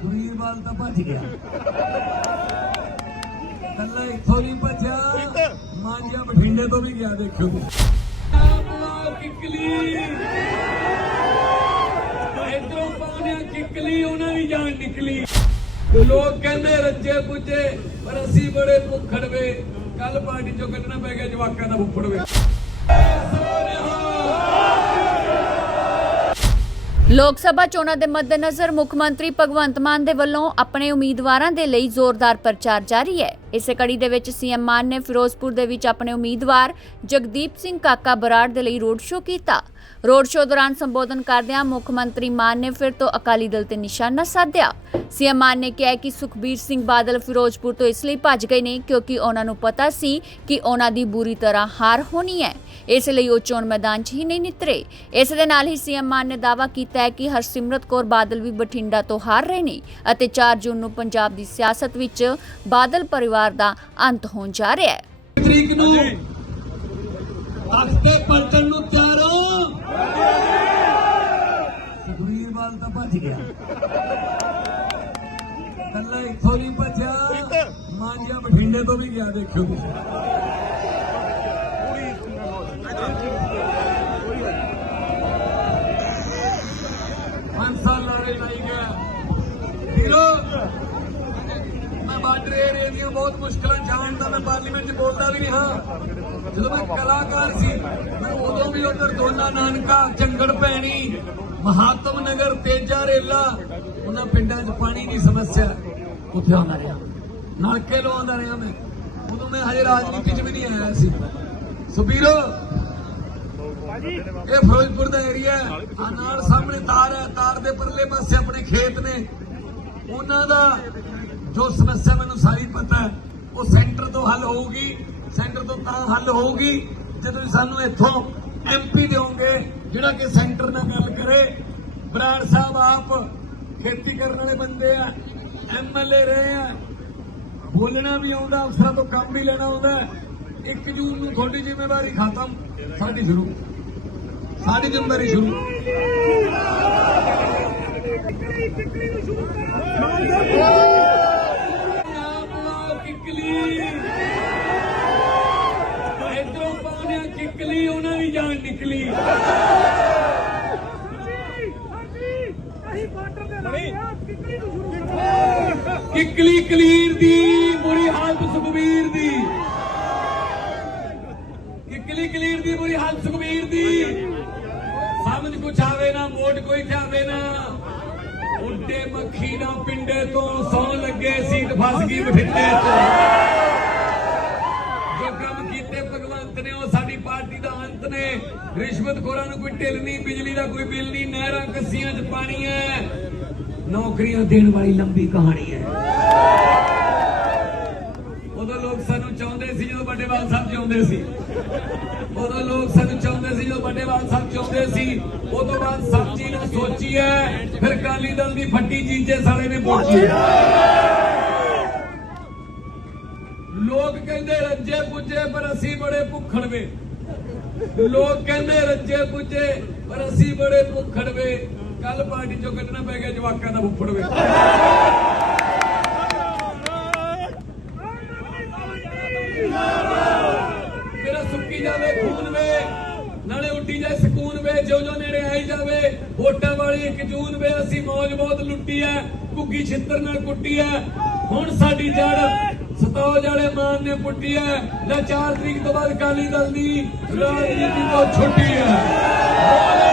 ਸੁਖਬੀਰ ਬਾਲ ਤਾਂ ਭੱਜ ਗਿਆ। ਕੱਲਾ ਇੱਥੋਂ ਨਹੀਂ ਭੱਜਿਆ। ਮਾਂਜਿਆ ਬਠਿੰਡੇ ਤੋਂ ਵੀ ਗਿਆ ਦੇਖੋ ਕਿਕਲੀ ਇਧਰੋਂ ਪਾਉਣਿਆ ਕਿਕਲੀ ਉਹਨਾਂ ਦੀ ਜਾਨ ਨਿਕਲੀ ਲੋਕ ਕਹਿੰਦੇ ਰੱਜੇ ਪੁੱਜੇ, ਪਰ ਅਸੀਂ ਬੜੇ ਭੁੱਖੜ ਵੇ। ਕੱਲ ਪਾਰਟੀ ਚੋਂ ਕੱਢਣਾ ਪੈ ਗਿਆ ਜਵਾਕਾਂ ਦਾ ਭੁੱਖੜ ਭੁੱਖੜਵੇ ਲੋਕ ਸਭਾ ਚੋਣਾਂ ਦੇ ਮੱਦੇਨਜ਼ਰ ਮੁੱਖ ਮੰਤਰੀ ਭਗਵੰਤ ਮਾਨ ਦੇ ਵੱਲੋਂ ਆਪਣੇ ਉਮੀਦਵਾਰਾਂ ਦੇ ਲਈ ਜ਼ੋਰਦਾਰ ਪ੍ਰਚਾਰ ਜਾਰੀ ਹੈ। ਇਸੇ ਕੜੀ ਦੇ ਵਿੱਚ ਸੀਐਮ ਮਾਨ ਨੇ ਫਿਰੋਜ਼ਪੁਰ ਦੇ ਵਿੱਚ ਆਪਣੇ ਉਮੀਦਵਾਰ ਜਗਦੀਪ ਸਿੰਘ ਕਾਕਾ ਬਰਾੜ ਦੇ ਲਈ ਰੋਡ ਸ਼ੋਅ ਕੀਤਾ। ਰੋਡ ਸ਼ੋਅ ਦੌਰਾਨ ਸੰਬੋਧਨ ਕਰਦਿਆਂ ਮੁੱਖ ਮੰਤਰੀ ਮਾਨ ਨੇ ਫਿਰ ਤੋਂ ਅਕਾਲੀ ਦਲ ਤੇ ਨਿਸ਼ਾਨਾ ਸਾਧਿਆ। ਸੀਐਮ ਮਾਨ ਨੇ ਕਿਹਾ ਕਿ ਸੁਖਬੀਰ ਸਿੰਘ ਬਾਦਲ ਫਿਰੋਜ਼ਪੁਰ ਤੋਂ ਇਸ ਲਈ ਭੱਜ ਗਏ ਨੇ ਕਿਉਂਕਿ ਉਹਨਾਂ ਨੂੰ ਪਤਾ ਸੀ ਕਿ ਉਹਨਾਂ ਦੀ ਬੁਰੀ ਤਰ੍ਹਾਂ ਹਾਰ ਹੋਣੀ ਹੈ। ਇਸ ਲਈ ਉਹ ਚੋਣ ਮੈਦਾਨ 'ਚ ਹੀ ਨਹੀਂ ਨਿਤਰੇ। ਇਸ ਦੇ ਨਾਲ ਹੀ ਸੀਐਮ ਮਾਨ ਨੇ ਦਾਅਵਾ ਕੀਤਾ ਹੈ ਕਿ ਹਰਸਿਮਰਤ ਕੌਰ ਬਾਦਲ ਵੀ ਬਠਿੰਡਾ ਤੋਂ ਹਾਰ ਰਹੇ ਨੇ ਅਤੇ 4 ਜੂਨ ਨੂੰ ਪੰਜਾਬ ਦੀ ਸਿਆਸਤ ਵਿੱਚ ਬਾਦਲ ਪਰਿਵਾਰ ਦਾ ਅੰਤ ਹੋਣ ਜਾ ਰਿਹਾ ਹੈ। ਤਰੀਕ ਨੂੰ ਤਖਤੇ ਪਲਟਣ ਨੂੰ ਤਿਆਰ ਹੋ ਸੁਖਬੀਰ ਤਾਂ ਗਿਆ। ਕੱਲਾ ਇੱਥੋਂ ਨਹੀਂ ਭੱਜਿਆ ਮਾਂਜਿਆ ਬਠਿੰਡੇ ਤੋਂ ਵੀ ਗਿਆ ਦੇਖੋ ਤੁਸੀਂ। ਪੰਜ ਸਾਲ ਲੜੇ ਲਾਈ ਗਿਆ। ਵੀਰੋ ਮੈਂ ਬਾਰਡਰ ਏਰੀਆ ਦੀਆਂ ਬਹੁਤ ਮੁਸ਼ਕਲਾਂ ਜਾਣਦਾ ਮੈਂ ਪਾਰਲੀਮੈਂਟ 'ਚ ਬੋਲਦਾ ਵੀ ਨਹੀਂ ਹਾਂ। ਜਦੋਂ ਮੈਂ ਕਲਾਕਾਰ ਸੀ ਮੈਂ ਉਦੋਂ ਵੀ ਉਧਰ ਦੋਨਾ ਨਾਨਕਾ ਚੰਗੜ ਭੈਣੀ ਮਹਾਤਮ ਨਗਰ ਤੇਜਾ ਰੇਲਾ, ਉਹਨਾਂ ਪਿੰਡਾਂ 'ਚ ਪਾਣੀ ਦੀ ਸਮੱਸਿਆ ਉੱਥੇ ਆਉਂਦਾ ਰਿਹਾ। ਨਲਕੇ ਲਵਾਉਂਦਾ ਰਿਹਾ ਮੈਂ। ਉਦੋਂ ਮੈਂ ਹਜੇ ਰਾਜਨੀਤੀ 'ਚ ਵੀ ਨਹੀਂ ਆਇਆ ਸੀ। ਸੁਬੀਰੋ ਇਹ ਫਿਰੋਜ਼ਪੁਰ ਦਾ ਏਰੀਆ ਆ ਨਾਲ ਸਾਹਮਣੇ ਤਾਰ ਹੈ। ਤਾਰ ਦੇ ਪਰਲੇ ਪਾਸੇ ਆਪਣੇ ਖੇਤ ਨੇ। ਉਹਨਾਂ ਦਾ ਜੋ ਸਮੱਸਿਆ ਮੈਨੂੰ ਸਾਰੀ ਪਤਾ ਹੈ, ਉਹ ਸੈਂਟਰ ਤੋਂ ਹੱਲ ਹੋਊਗੀ। ਸੈਂਟਰ ਤੋਂ ਤਾਂ ਹੱਲ ਹੋਊਗੀ ਜੇ ਤੁਸੀਂ ਸਾਨੂੰ ਇੱਥੋਂ ਐਮਪੀ ਦਿਓਗੇ ਜਿਹੜਾ ਕਿ ਸੈਂਟਰ ਨਾਲ ਗੱਲ ਕਰੇ ਬਰਾੜ ਸਾਹਿਬ ਆਪ ਖੇਤੀ ਕਰਨ ਵਾਲੇ ਬੰਦੇ ਆ ਐਮਐਲਏ ਰਹੇ ਆ। ਬੋਲਣਾ ਵੀ ਆਉਂਦਾ, ਅਫਸਰਾਂ ਤੋਂ ਕੰਮ ਵੀ ਲੈਣਾ ਆਉਂਦਾ। 1 ਜੂਨ ਨੂੰ ਤੁਹਾਡੀ ਜ਼ਿੰਮੇਵਾਰੀ ਖਤਮ, ਸਾਡੀ ਸ਼ੁਰੂ। ਸਾਡੀ ਜ਼ਿੰਮੇਵਾਰੀ ਸ਼ੁਰੂ। ਆਪਣਾ ਕਿਕਲੀ ਇਧਰੋਂ ਪਾਉਣਿਆ ਕਿਕਲੀ, ਉਹਨਾਂ ਦੀ ਜਾਨ ਨਿਕਲੀ। ਕਿਕਲੀ ਕਲੀਰ ਦੀ, ਬੁਰੀ ਹਾਲਤ ਸੁਖਬੀਰ ਦੀ। ਕਿਕਲੀ ਕਲੀਰ ਦੀ, ਬੁਰੀ ਹਾਲਤ ਸੁਖਬੀਰ ਦੀ। ਸਮਝ ਕੁਛ ਆਵੇ ਨਾ ਵੋਟ ਕੋਈ ਚਾਵੇ ਨਾ। ਉੱਡੇ ਮੱਖੀ ਨਾ ਪਿੰਡੇ ਤੋਂ ਸੌ ਲੱਗੇ, ਸੀਟ ਫਸ ਗਈ ਬਠਿੰਡੇ ਤੋਂ। ਨੇ ਰਿਸ਼ਵਤਖੋਰਾਂ ਨੂੰ ਕੋਈ ਢਿੱਲ ਨਹੀਂ, ਬਿਜਲੀ ਦਾ ਕੋਈ ਬਿੱਲ ਨਹੀਂ, ਨਹਿਰਾਂ ਕੱਸੀਆਂ 'ਚ ਪਾਣੀ ਹੈ। ਨੌਕਰੀਆਂ ਦੇਣ ਵਾਲੀ ਲੰਬੀ ਕਹਾਣੀ ਹੈ। ਉਦੋਂ ਲੋਕ ਸਾਨੂੰ ਚਾਹੁੰਦੇ ਸੀ ਜਦੋਂ ਵੱਡੇਵਾਲ ਸਾਹਿਬ ਜਿਉਂਦੇ ਸੀ। ਉਦੋਂ ਲੋਕ ਸਾਨੂੰ ਚਾਹੁੰਦੇ ਸੀ ਜਦੋਂ ਵੱਡੇਵਾਲ ਸਾਹਿਬ ਚਾਹੁੰਦੇ ਸੀ। ਉਹ ਤੋਂ ਬਾਅਦ ਸੱਚੀ ਨਾ ਸੋਚੀ ਹੈ, ਫਿਰ ਕਾਲੀ ਦਲ ਦੀ ਫੱਟੀ ਜੀਜੇ ਸਾਲੇ ਨੇ ਪੋਚੀ ਲੋਕ ਕਹਿੰਦੇ, ਰੱਜੇ ਪੁੱਜੇ ਪਰ ਅਸੀਂ ਬੜੇ ਭੁੱਖਣ ਭੁੱਖੜਵੇ ਲੋਕ ਕਹਿੰਦੇ ਰੱਜੇ ਪੁੱਜੇ, ਪਰ ਅਸੀਂ ਬੜੇ ਭੁੱਖੜ ਵੇ। ਕੱਲ ਪਾਰਟੀ ਚੋਂ ਕੱਢਣਾ ਪੈ ਗਿਆ ਜਵਾਕਾਂ ਦਾ ਭੁੱਖੜਵੇ ਮੇਰਾ ਸੁੱਕੀ ਜਾਵੇ ਖੂਨ ਵੇ, ਨਾਲੇ ਉੱਡੀ ਜਾਏ ਸਕੂਨ ਵੇ ਜੋ ਜੋ ਨੇੜੇ ਆਈ ਜਾਵੇ। ਵੋਟਾਂ ਵਾਲੀ ਇੱਕ ਜੂਨ ਵੇ, ਅਸੀਂ ਮੌਜ ਬਹੁਤ ਲੁੱਟੀ ਐ, ਘੁੱਗੀ ਛਿੱਤਰ ਨਾਲ ਕੁੱਟੀ ਐ। ਹੁਣ ਸਾਡੀ ਜੜ ਸਤੌਜ ਵਾਲੇ ਮਾਨ ਨੇ ਪੁੱਟੀ ਹੈ। ਲੈ 4 ਤਰੀਕ ਤੋਂ ਬਾਅਦ ਕਾਲੀ ਦਲ ਦੀ ਰਾਜਨੀਤੀ ਤੋਂ ਛੁੱਟੀ ਹੈ।